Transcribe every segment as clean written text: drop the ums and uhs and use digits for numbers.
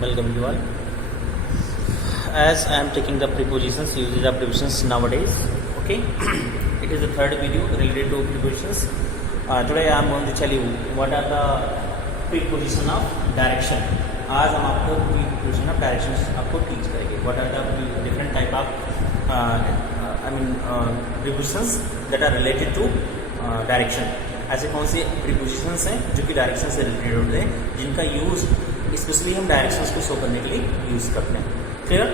Welcome you all. As I am taking the prepositions, uses of prepositions nowadays. Okay, it is the third video related to prepositions. Today I am going to tell you what are the preposition of direction. आज हम आपको preposition of directions आपको teach करेंगे. What are the different type of prepositions that are related to direction. ऐसे कौन से prepositions हैं जो कि direction से related होते हैं, जिनका use स्पेशली हम डायरेक्शंस को शो करने के लिए यूज करते हैं. Clear?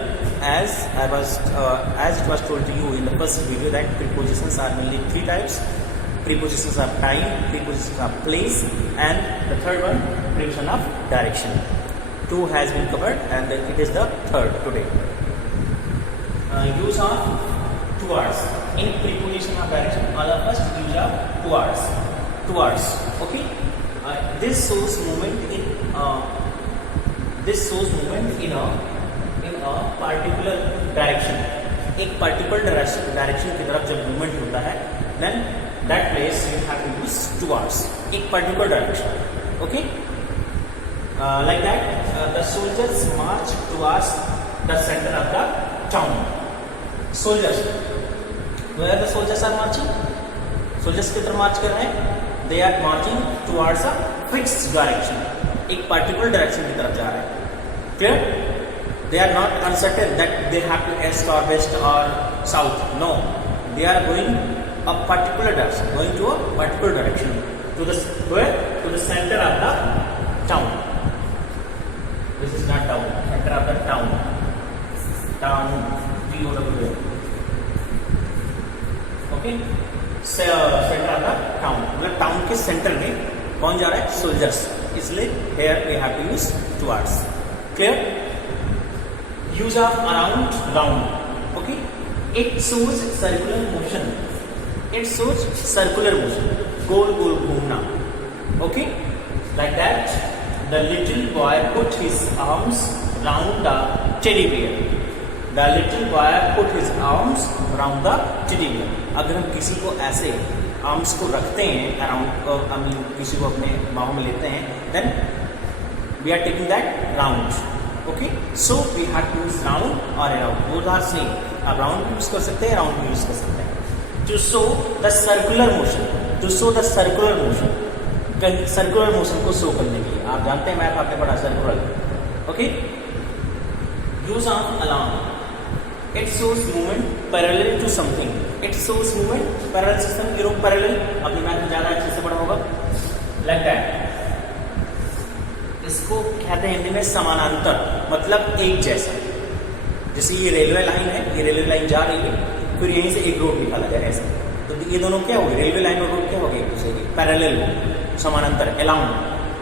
As it was told to you in the first video that prepositions are mainly three types. Prepositions of time, prepositions of place and the third one preposition of direction. Two has been covered and it is the third today. Use of towards in preposition of direction. All of us use of towards. Okay. This shows movement in a particular direction. एक particular direction की तरफ जब movement होता है, then that place you have to use towards. एक particular direction. Okay? Like that, the soldiers march towards the center of the town. Soldiers. Where the soldiers are marching? Soldiers की तरफ march कर रहे हैं. They are marching towards a fixed direction. एक particular direction की तरफ जा रहे हैं. Clear? They are not uncertain that they have to east or west or south. No, they are going a particular direction, going to a particular direction to the where? To the center of the town. This is not town. Center of the town. T-O-W. Okay. Center of the town. मतलब town के center में कौन जा रहा है? Soldiers. इसलिए here we have to use towards. Clear? Use of around, round. Okay? It shows circular motion. गोल घूमना. Okay? Like that, the little boy put his arms round the teddy bear. The little boy put his arms round the teddy bear. अगर हम किसी को ऐसे arms को रखते हैं around, किसी को अपने बाहों में लेते हैं, then we are taking that round. Okay, so we have to use round और अराउंड. Both are same. आप राउंड भी यूज कर सकते हैं, राउंड भी यूज कर सकते हैं. To show the circular motion. Circular motion को शो करने के लिए आप जानते हैं, मैथ आपने पढ़ा circular. Okay. Use of alarm. It shows movement parallel to something. It shows movement parallel system. ये लोग parallel अपनी मैथ में ज़्यादा अच्छे से पढ़ा होगा. Like that. इसको कहते हैं हिंदी में समानांतर, मतलब एक जैसा. जैसे ये रेलवे लाइन है, ये रेलवे लाइन जा रही है, फिर यहीं से एक रोड निकाला जाए ऐसा, तो ये दोनों क्या हो गए? रेलवे लाइन और रोड क्या हो गए? एक दूसरे के पैरेलल, समानांतर, along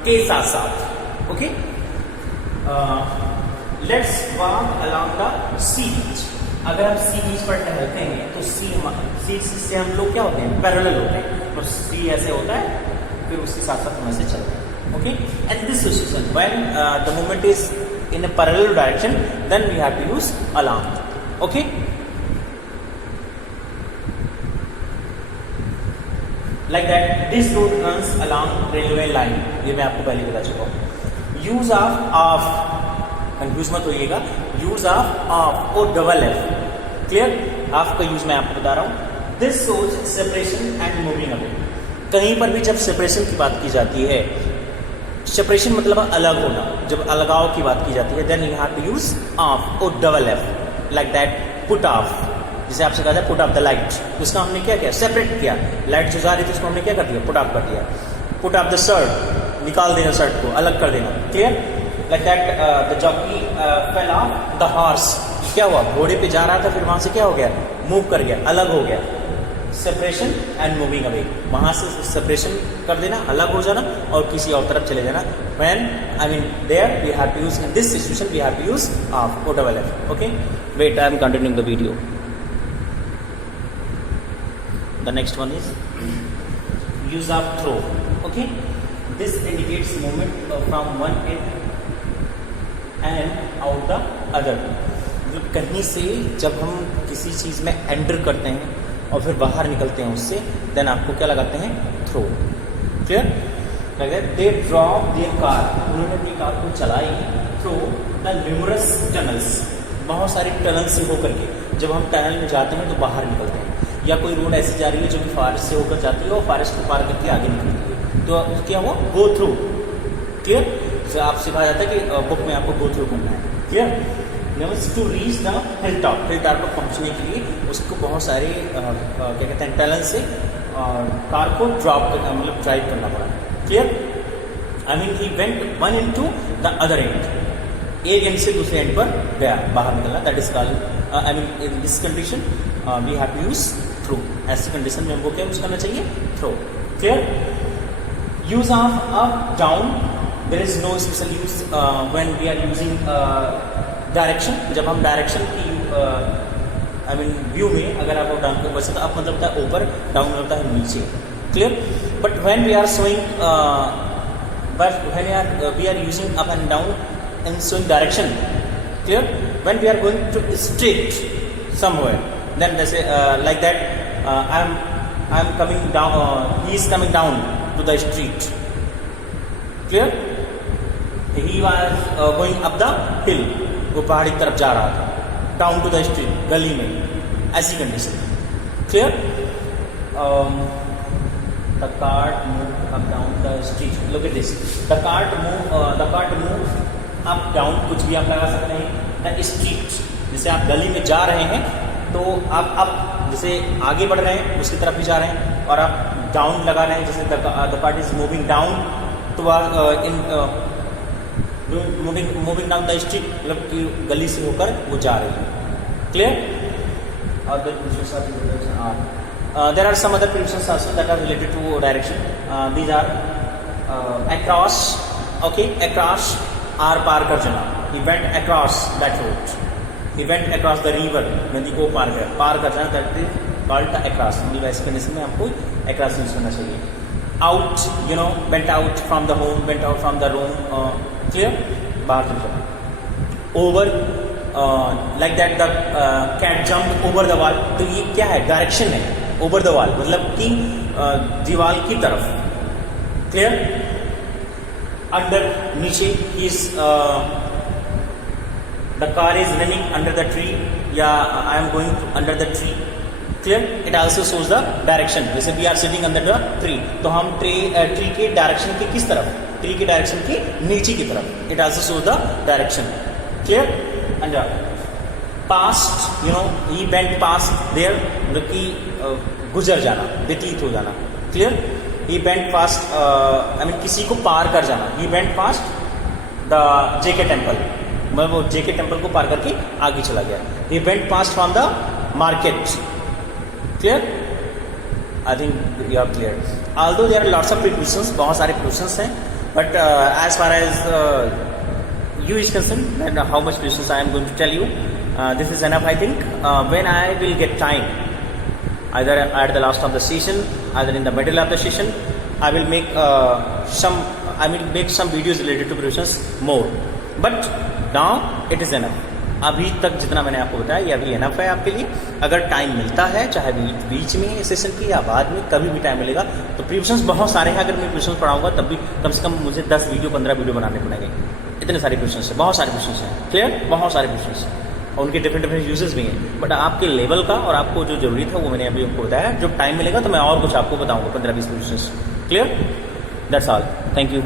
के साथ साथ. Okay. Let's walk along the sea beach. अगर हम सी बीच पर टहलते हैं तो सी से हम लोग क्या होते हैं? पैरेलल होते हैं. तो सी ऐसे होता है, फिर उसके साथ साथ हम ऐसे चलते हैं. Okay. And this situation when the movement is in a parallel direction, then we have to use alarm. Okay. Like that, this road runs along railway line. ये मैं आपको पहले बता चुका हूँ. यूज ऑफ कंफ्यूज मत होइएगा. यूज ऑफ और double F. Clear? Of का यूज मैं आपको बता रहा हूं. This shows separation and moving away. कहीं पर भी जब सेपरेशन की बात की जाती है, सेपरेशन मतलब अलग होना, जब अलगाव की बात की जाती है, then you have to use of और double F. Like that, put of. जैसे आपसे कहा था पुट ऑफ द लाइट, उसका हमने क्या किया? सेपरेट किया. लाइट जो जा रही थी उसको हमने क्या कर दिया? पुट ऑफ कर दिया. पुट ऑफ द शर्ट, निकाल देना शर्ट को, अलग कर देना. Clear? Like that, the jockey fell off the horse. क्या हुआ? घोड़े पे जा रहा था, फिर वहां से क्या हो गया? मूव कर गया, अलग हो गया. Separation and moving away. वहां से सेपरेशन कर देना, अलग हो जाना, और किसी और तरफ चले जाना. When there we have to use, in this situation we have to use of or double F. Okay. Wait, I am continuing the video. The next one is use of throw. Okay. This indicates movement from one end and out the other. कहीं से जब हम किसी चीज़ में enter करते हैं और फिर बाहर निकलते हैं उससे, देन आपको क्या लगाते हैं? Through. Clear? They drop their car. उन्होंने अपनी कार को चलाई. थ्रो द न्यूमरस टनल्स, बहुत सारे टनल से होकर के जब हम टनल में जाते हैं तो बाहर निकलते हैं, या कोई रोड ऐसी जा रही है जो कि फॉरेस्ट से होकर जाती है और फॉरेस्ट को पार करके आगे निकलती है, तो क्या हुआ, गो थ्रू। क्लियर, तो आप सिखाया जाता है कि बुक में आपको गो थ्रू करना है। Clear, to reach the hill top पर पहुंचने के लिए उसको बहुत सारे क्या कहते हैं टनल से कार को ड्रॉप करना, मतलब ड्राइव करना पड़ा। Clear, I mean he went one end to the other end, एक एंड से दूसरे एंड पर गया, बाहर निकला। That is called I mean in this condition we have to use through. ऐसी कंडीशन में हमको क्या यूज करना चाहिए, through. Clear, use of up down, there is no special use when we are using direction. जब हम direction की I mean view में अगर आप डाउन को वैसे तो अप मतलब होता है ऊपर, डाउन होता है नीचे। Clear, but when we are showing but when we are using up and down and showing direction. Clear, when we are going to straight somewhere, then they say like that I'm coming down, he is coming down to the street. Clear, he was going up the hill, वो पहाड़ी की तरफ जा रहा था, down to the street, गली में, ऐसी condition. Clear, the cart moved up down the street. Look at this. The cart moved up down, कुछ भी आप लगा सकते हैं। The street, जैसे आप गली में जा रहे हैं तो आप अब जैसे आगे बढ़ रहे हैं उसकी तरफ भी जा रहे हैं, और आप डाउन लगा रहे हैं, जैसे the cart is moving down to moving down the street, मतलब कि गली से होकर वो जा रही है। Clear? There are some other prepositions also that are related to direction. These are across, okay, across or पार कर जाना। He went across that road. He went across the river, नदी को पार कर जाना, that is called the across। मतलब ऐसे condition में आपको across यूज करना चाहिए। Out, you know, went out from the home, went out from the room, clear, बाहर चल जाना। Over, like that the cat jumped over the wall, तो ये क्या है, डायरेक्शन है। ओवर द वॉल मतलब कि दीवार की तरफ। क्लियर, अंडर, नीचे, is the car is running under the tree, या I am going under the tree. Clear, it also shows the direction. जैसे we are sitting under the tree, तो हम ट्री के डायरेक्शन के किस तरफ, ट्री के डायरेक्शन के नीचे की तरफ। It also shows the direction. Clear, under past, you know, he went past there, मतलब कि गुजर जाना, व्यतीत हो जाना। Clear, he went past, I mean किसी को पार कर जाना। He went past the JK temple, मतलब वो जेके टेम्पल को पार करके आगे चला गया। He went past from the market. Clear, I think you are clear. Although there are lots of prepositions, बहुत सारे प्रीपोजिशंस हैं, but as far as you is concerned and how much questions I am going to tell you, this is enough I think. When I will get time, either at the last of the session, either in the middle of the session, I will make some videos related to prepositions more, but now it is enough. अभी तक जितना मैंने आपको बताया ये अभी enough है आपके लिए। अगर टाइम मिलता है, चाहे बीच में सेशन की या बाद में, कभी भी टाइम मिलेगा, तो प्रीपोजिशंस बहुत सारे हैं। अगर मैं प्रीपोजिशंस पढ़ाऊंगा तब भी कम से कम मुझे 10 वीडियो 15 वीडियो बनाने पड़ेंगे। इतने सारे प्रीपोजिशंस हैं, बहुत सारे प्रीपोजिशंस हैं। क्लियर, बहुत सारे प्रीपोजिशंस हैं और उनके डिफरेंट यूजेस भी हैं, बट आपके लेवल का और आपको जो जरूरी था वो मैंने अभी आपको बताया। जब टाइम मिलेगा तो मैं और कुछ आपको बताऊँगा, 15-20 prepositions. Clear, that's all, thank you.